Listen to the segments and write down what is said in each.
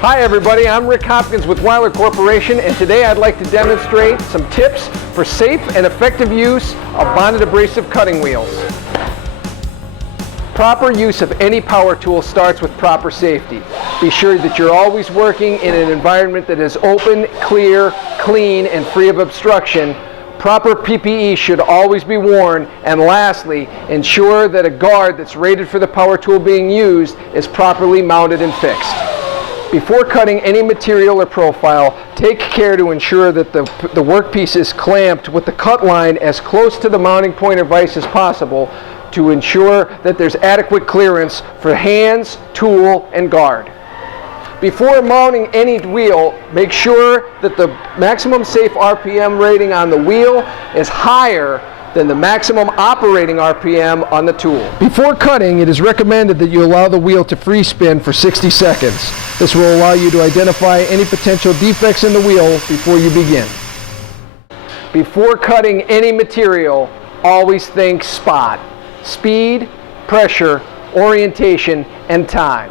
Hi everybody, I'm Rick Hopkins with Weiler Corporation, and today I'd like to demonstrate some tips for safe and effective use of bonded abrasive cutting wheels. Proper use of any power tool starts with proper safety. Be sure that you're always working in an environment that is open, clear, clean, and free of obstruction. Proper PPE should always be worn, and lastly, ensure that a guard that's rated for the power tool being used is properly mounted and fixed. Before cutting any material or profile, take care to ensure that the workpiece is clamped with the cut line as close to the mounting point or vise as possible to ensure that there's adequate clearance for hands, tool, and guard. Before mounting any wheel, make sure that the maximum safe RPM rating on the wheel is higher than the maximum operating RPM on the tool. Before cutting, it is recommended that you allow the wheel to free spin for 60 seconds. This will allow you to identify any potential defects in the wheel before you begin. Before cutting any material, always think spot. Speed, pressure, orientation, and time.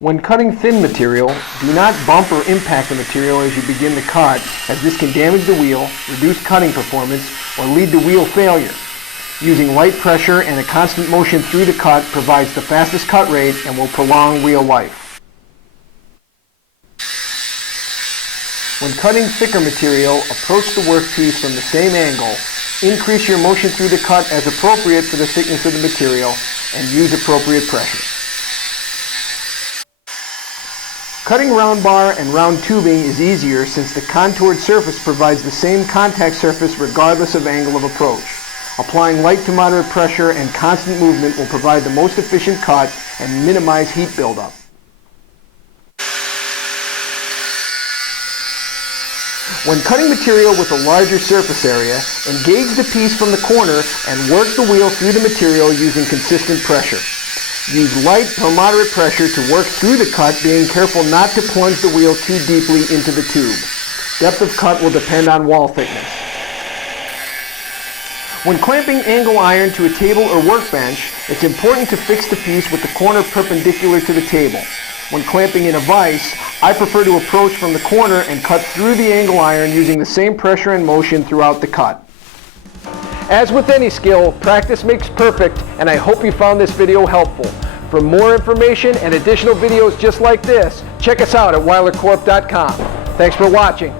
When cutting thin material, do not bump or impact the material as you begin to cut, as this can damage the wheel, reduce cutting performance, or lead to wheel failure. Using light pressure and a constant motion through the cut provides the fastest cut rate and will prolong wheel life. When cutting thicker material, approach the workpiece from the same angle, increase your motion through the cut as appropriate for the thickness of the material, and use appropriate pressure. Cutting round bar and round tubing is easier since the contoured surface provides the same contact surface regardless of angle of approach. Applying light to moderate pressure and constant movement will provide the most efficient cut and minimize heat buildup. When cutting material with a larger surface area, engage the piece from the corner and work the wheel through the material using consistent pressure. Use light or moderate pressure to work through the cut, being careful not to plunge the wheel too deeply into the tube. Depth of cut will depend on wall thickness. When clamping angle iron to a table or workbench, it's important to fix the piece with the corner perpendicular to the table. When clamping in a vise, I prefer to approach from the corner and cut through the angle iron using the same pressure and motion throughout the cut. As with any skill, practice makes perfect, and I hope you found this video helpful. For more information and additional videos just like this, check us out at weilercorp.com. Thanks for watching.